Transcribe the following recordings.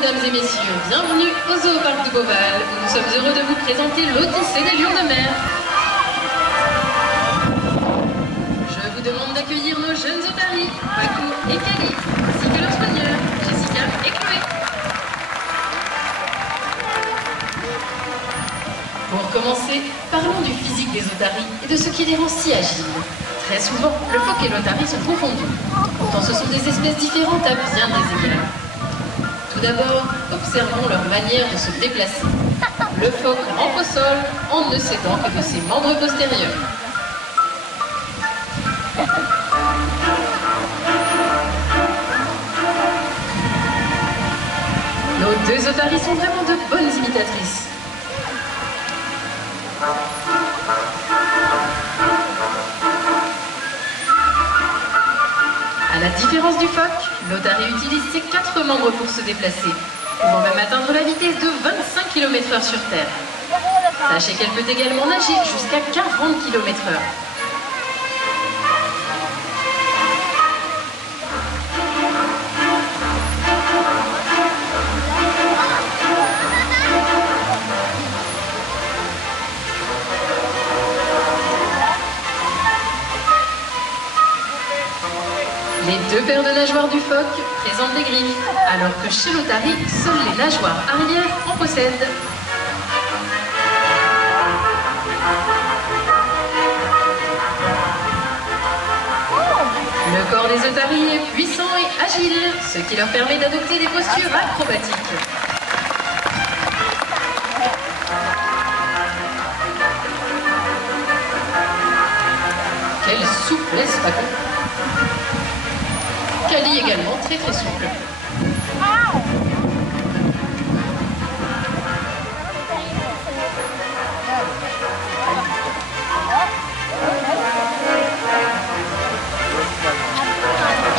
mesdames et messieurs, bienvenue au Zoo-Parc de Beauval, où nous sommes heureux de vous présenter l'Odyssée des lions de mer. Je vous demande d'accueillir nos jeunes otaries, Paco et Kali, ainsi que leurs soigneurs, Jessica et Chloé. Pour commencer, parlons du physique des otaries et de ce qui les rend si agiles. Très souvent, le phoque et l'otarie sont confondus. Pourtant, ce sont des espèces différentes à bien des égards. Tout d'abord, observons leur manière de se déplacer. Le phoque rampe au sol en ne s'aidant que de ses membres postérieurs. Nos deux otaries sont vraiment de bonnes imitatrices. À la différence du phoque, l'otarie utilise ses 4 membres pour se déplacer, pouvant même atteindre la vitesse de 25 km/h sur Terre. Sachez qu'elle peut également nager jusqu'à 40 km/h. Les 2 paires de nageoires du phoque présentent des griffes, alors que chez l'otarie, seules les nageoires arrière en possèdent. Le corps des otaries est puissant et agile, ce qui leur permet d'adopter des postures acrobatiques. Quelle souplesse, Paco! Kali également très souple.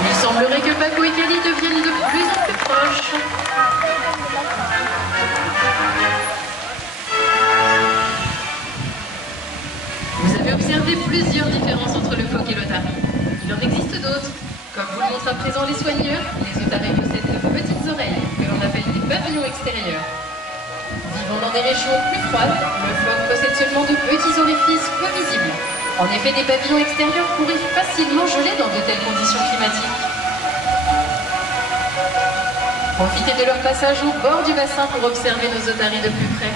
Il semblerait que Paco et Kali deviennent de plus en plus proches. Vous avez observé plusieurs différences entre le phoque et l'otarie. Il en existe d'autres. Comme vous le montrent à présent les soigneurs, les otaries possèdent de petites oreilles, que l'on appelle des pavillons extérieurs. Vivant dans des régions plus froides, le phoque possède seulement de petits orifices peu visibles. En effet, des pavillons extérieurs pourraient facilement geler dans de telles conditions climatiques. Profitez de leur passage au bord du bassin pour observer nos otaries de plus près.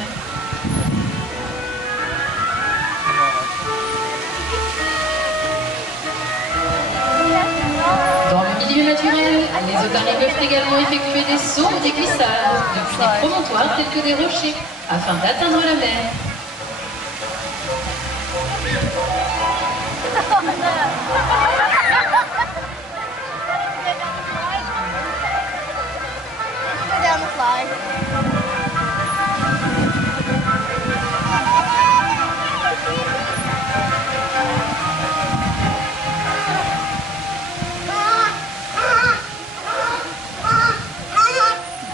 Dans le milieu naturel, les otaries peuvent également effectuer des sauts ou des glissades depuis des promontoires tels que des rochers afin d'atteindre la mer.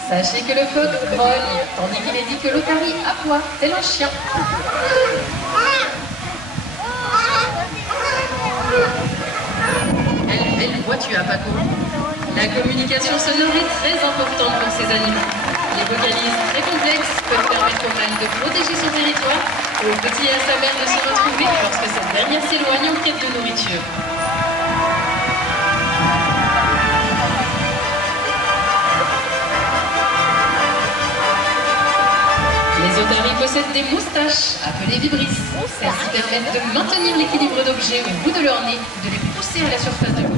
Sachez que le phoque grogne, tandis qu'il est dit que l'otarie aboie, tel un chien. Belle voix tu as, Paco. La communication sonore est très importante pour ces animaux. Les vocalises très complexes peuvent permettre au mâle de protéger son territoire et au petit et à sa mère de se retrouver lorsque cette dernière s'éloigne en quête de nourriture. Les otaries possèdent des moustaches, appelées vibrisses. Celles-ci permettent de maintenir l'équilibre d'objets au bout de leur nez ou de les pousser à la surface de l'eau.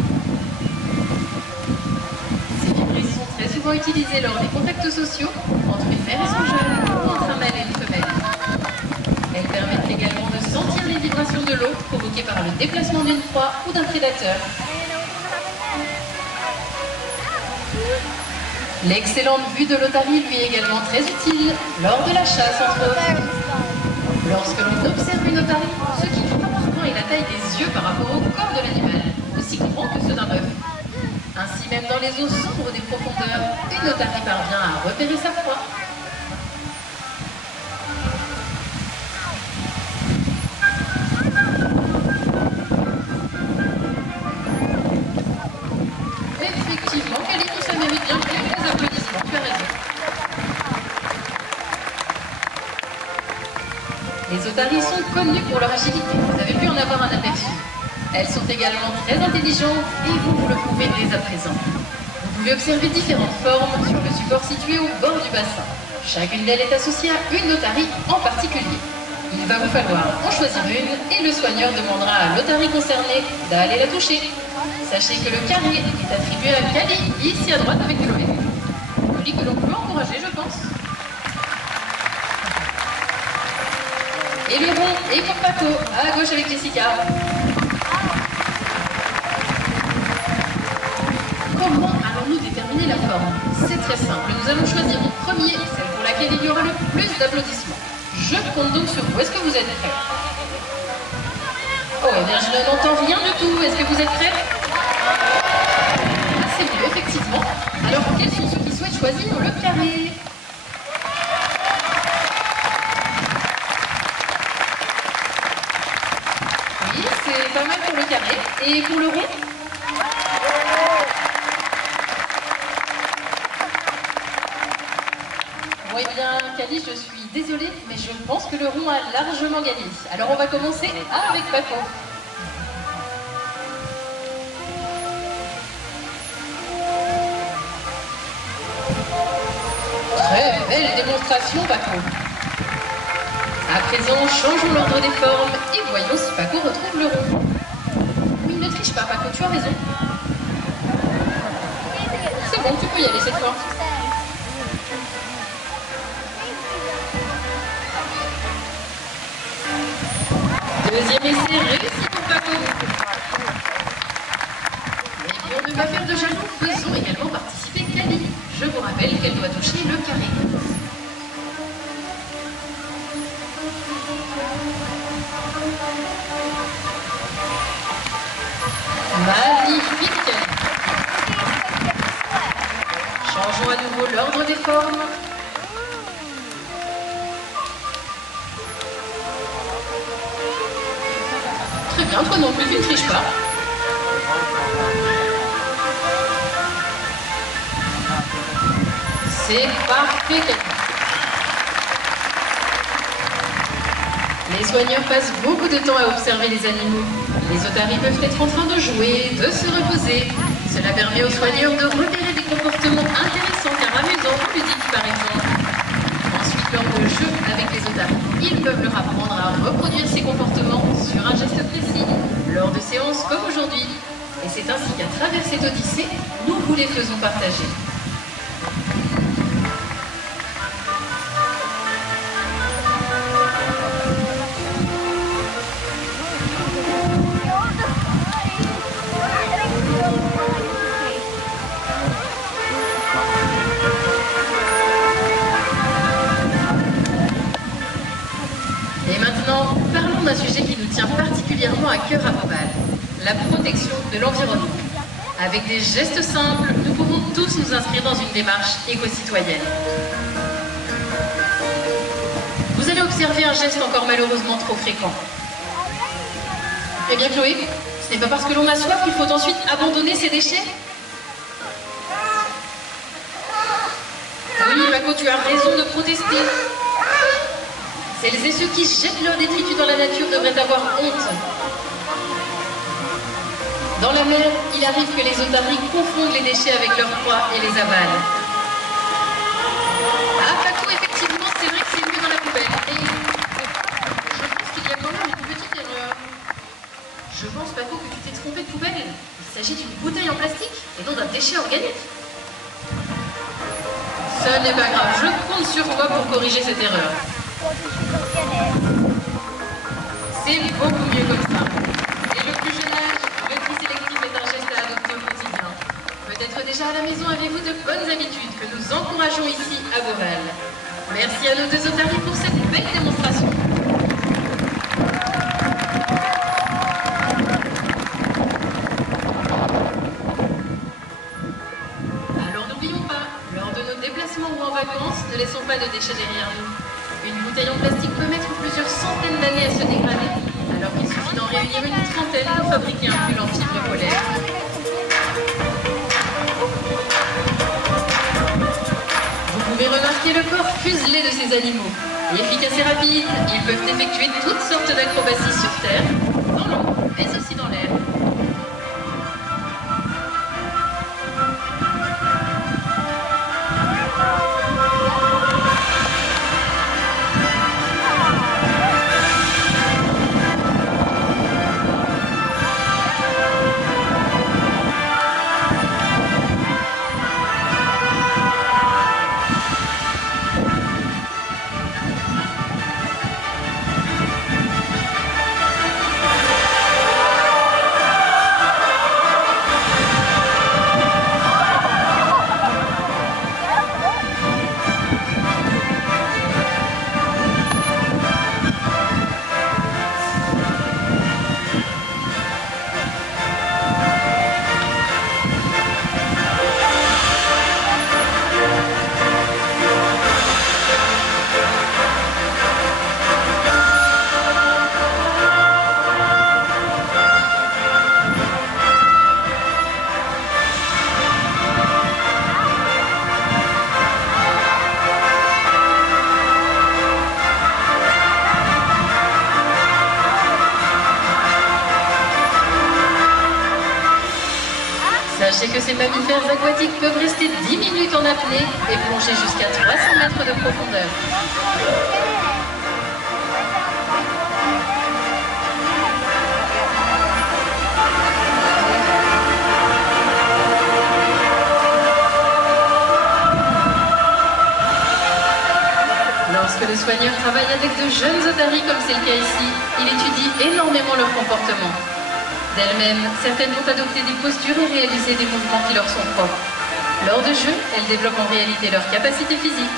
Ces vibrisses sont très souvent utilisées lors des contacts sociaux entre une mère et son jeune ou entre un mâle et une femelle. Elles permettent également de sentir les vibrations de l'eau provoquées par le déplacement d'une proie ou d'un prédateur. L'excellente vue de l'otarie lui est également très utile lors de la chasse entre autres. Lorsque l'on observe une otarie, ce qui est important est la taille des yeux par rapport au corps de l'animal, aussi grand que ceux d'un bœuf. Ainsi, même dans les eaux sombres des profondeurs, une otarie parvient à repérer sa proie. Effectivement, Kali, ça mérite bien plus des applaudissements, tu as raison. otaries sont connues pour leur agilité. Vous avez pu en avoir un aperçu. Elles sont également très intelligentes et vous le prouvez dès à présent. Vous pouvez observer différentes formes sur le support situé au bord du bassin. Chacune d'elles est associée à une otarie en particulier. Il va vous falloir en choisir une et le soigneur demandera à l'otarie concernée d'aller la toucher. Sachez que le carré est attribué à Kali, ici à droite avec Chloé. Chloé que l'on peut encourager, je pense. Et le rond est pour Paco, à gauche avec Jessica. Comment allons-nous déterminer la forme? C'est très simple. Nous allons choisir en premier celle pour laquelle il y aura le plus d'applaudissements. Je compte donc sur vous. Est-ce que vous êtes prêts? Oh, eh bien, je n'entends rien du tout. Est-ce que vous êtes prêts? Ah, c'est mieux, effectivement. Alors, quels sont ceux qui souhaitent choisir le carré? Oui, c'est pas mal pour le carré. Et pour le rond? Bon, eh bien, Kali, je suis désolée, mais je pense que le rond a largement gagné. Alors, on va commencer avec Paco. Très belle démonstration, Paco. À présent, changeons l'ordre des formes et voyons si Paco retrouve le rond. Oui, ne triche pas, Paco, tu as raison. C'est bon, tu peux y aller cette fois. Deuxième essai réussi pour Paco. Mais pour ne pas faire de jaloux, faisons également participer Kali. Je vous rappelle qu'elle doit toucher le carré. Magnifique! Changeons à nouveau l'ordre des formes. Très bien, toi non plus, tu ne triches pas. C'est parfait. Les soigneurs passent beaucoup de temps à observer les animaux. Les otaries peuvent être en train de jouer, de se reposer. Cela permet aux soigneurs de repérer des comportements intéressants car amusants ou ludiques par exemple. Ensuite, lors de jeux avec les otaries, ils peuvent leur apprendre à reproduire ces comportements sur un geste précis, lors de séances comme aujourd'hui. Et c'est ainsi qu'à travers cette odyssée, nous vous les faisons partager. Et maintenant, parlons d'un sujet qui nous tient particulièrement à cœur à Beauval, la protection de l'environnement. Avec des gestes simples, nous pouvons tous nous inscrire dans une démarche éco-citoyenne. Vous allez observer un geste encore malheureusement trop fréquent. Eh bien Chloé, ce n'est pas parce que l'on a soif qu'il faut ensuite abandonner ses déchets? Oui, Paco, tu as raison de protester. Celles et ceux qui jettent leurs détritus dans la nature devraient avoir honte. Dans la mer, il arrive que les otaries confondent les déchets avec leur proie et les avalent. Ah, Paco, effectivement, c'est vrai que c'est mieux dans la poubelle. Et je pense qu'il y a quand même une petite erreur. Je pense, Paco, que tu t'es trompé de poubelle. Il s'agit d'une bouteille en plastique et non d'un déchet organique. Ce n'est pas grave, je compte sur toi pour corriger cette erreur. C'est beaucoup mieux comme ça. Et le plus jeune âge, le tri sélectif est un geste à adopter au quotidien. Peut-être déjà à la maison avez-vous de bonnes habitudes que nous encourageons ici à Beauval. Merci à nos deux otaries pour cette belle démonstration. Alors n'oublions pas, lors de nos déplacements ou en vacances, ne laissons pas de déchets derrière nous. Une bouteille en plastique peut mettre plusieurs centaines d'années à se dégrader, alors qu'il suffit d'en réunir une trentaine pour fabriquer un pull en fibre polaire. Vous pouvez remarquer le corps fuselé de ces animaux. Efficaces et rapides, ils peuvent effectuer toutes sortes d'acrobaties sur terre, dans l'eau, mais aussi dans l'air. Sachez que ces mammifères aquatiques peuvent rester 10 minutes en apnée et plonger jusqu'à 300 mètres de profondeur. Lorsque le soigneur travaille avec de jeunes otaries comme c'est le cas ici, il étudie énormément leur comportement. D'elles-mêmes, certaines vont adopter des postures et réaliser des mouvements qui leur sont propres. Lors de jeux, elles développent en réalité leur capacité physique.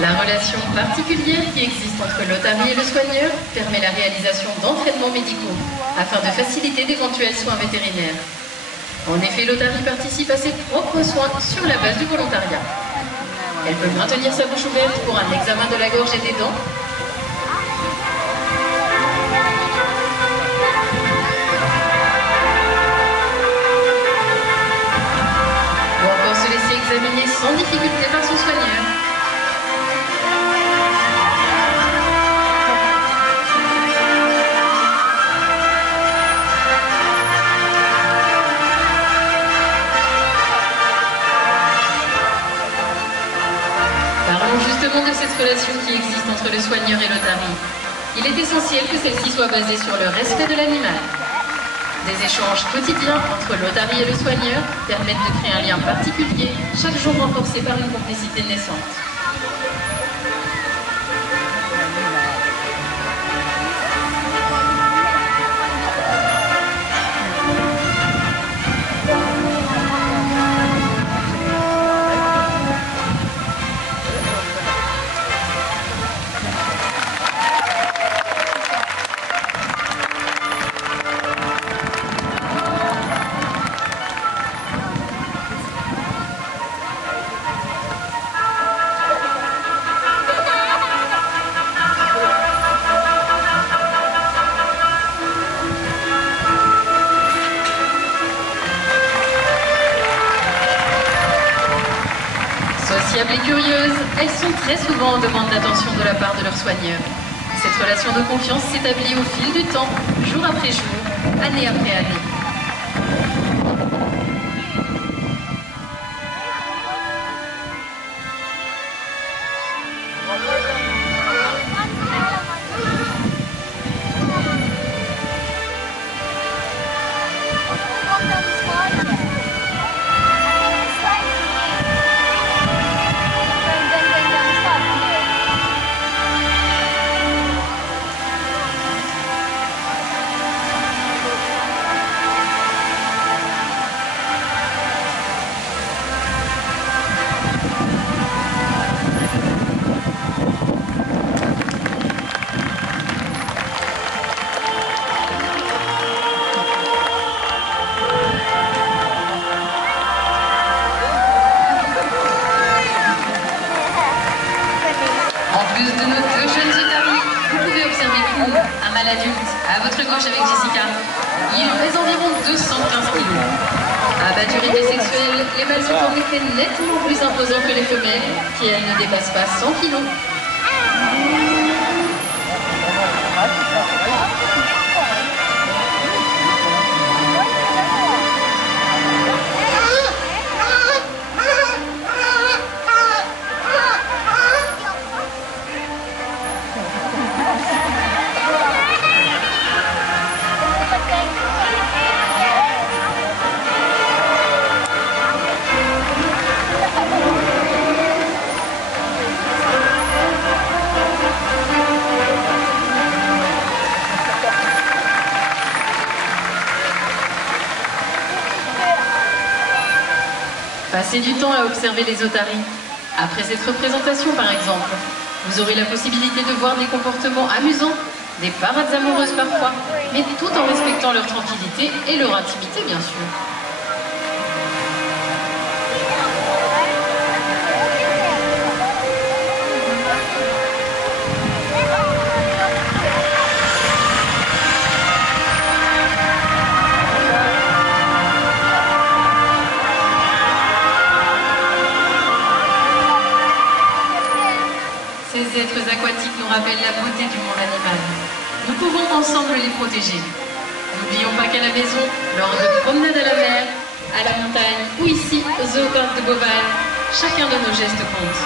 La relation particulière qui existe entre l'otarie et le soigneur permet la réalisation d'entraînements médicaux afin de faciliter d'éventuels soins vétérinaires. En effet, l'otarie participe à ses propres soins sur la base du volontariat. Elle peut maintenir sa bouche ouverte pour un examen de la gorge et des dents, ou encore se laisser examiner sans difficulté par son soigneur. Parlons justement de cette relation qui existe entre le soigneur et l'otarie. Il est essentiel que celle-ci soit basée sur le respect de l'animal. Des échanges quotidiens entre l'otarie et le soigneur permettent de créer un lien particulier, chaque jour renforcé par une complicité naissante. Comme les curieuses, elles sont très souvent en demande d'attention de la part de leurs soigneurs. Cette relation de confiance s'établit au fil du temps, jour après jour, année après année. Un mâle adulte, à votre gauche avec Jessica. Il pèse environ 215 kg. À maturité sexuelle, les mâles sont en effet nettement plus imposants que les femelles, qui elles ne dépassent pas 100 kg. Passez du temps à observer les otaries. Après cette représentation, par exemple, vous aurez la possibilité de voir des comportements amusants, des parades amoureuses parfois, mais tout en respectant leur tranquillité et leur intimité, bien sûr. Ces êtres aquatiques nous rappellent la beauté du monde animal. Nous pouvons ensemble les protéger. N'oublions pas qu'à la maison, lors de promenades à la mer, à la montagne ou ici, au Zoo-Parc de Beauval, chacun de nos gestes compte.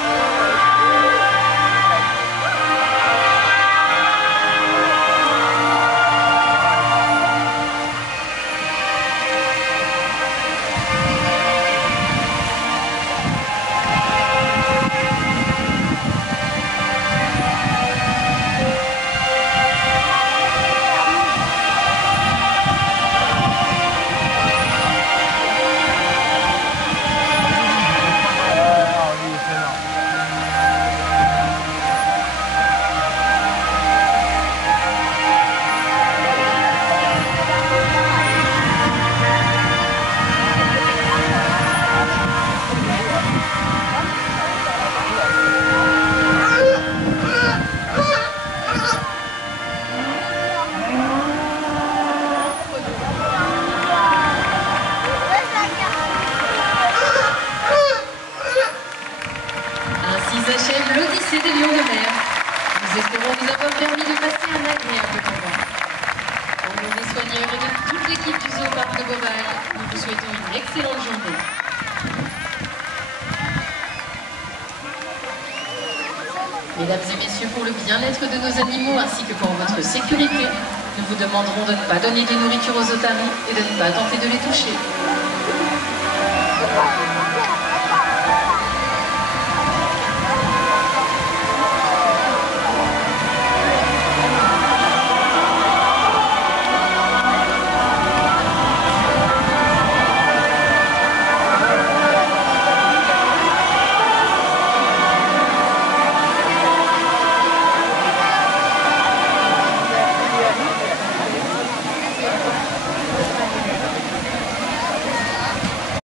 S'achève l'Odyssée des lions de mer. Nous espérons vous avoir permis de passer un agréable moment. Au nom des soigneurs et de toute l'équipe du Zoo-Parc de Beauval, nous vous souhaitons une excellente journée. Mesdames et messieurs, pour le bien-être de nos animaux ainsi que pour votre sécurité, nous vous demanderons de ne pas donner de nourriture aux otaries et de ne pas tenter de les toucher.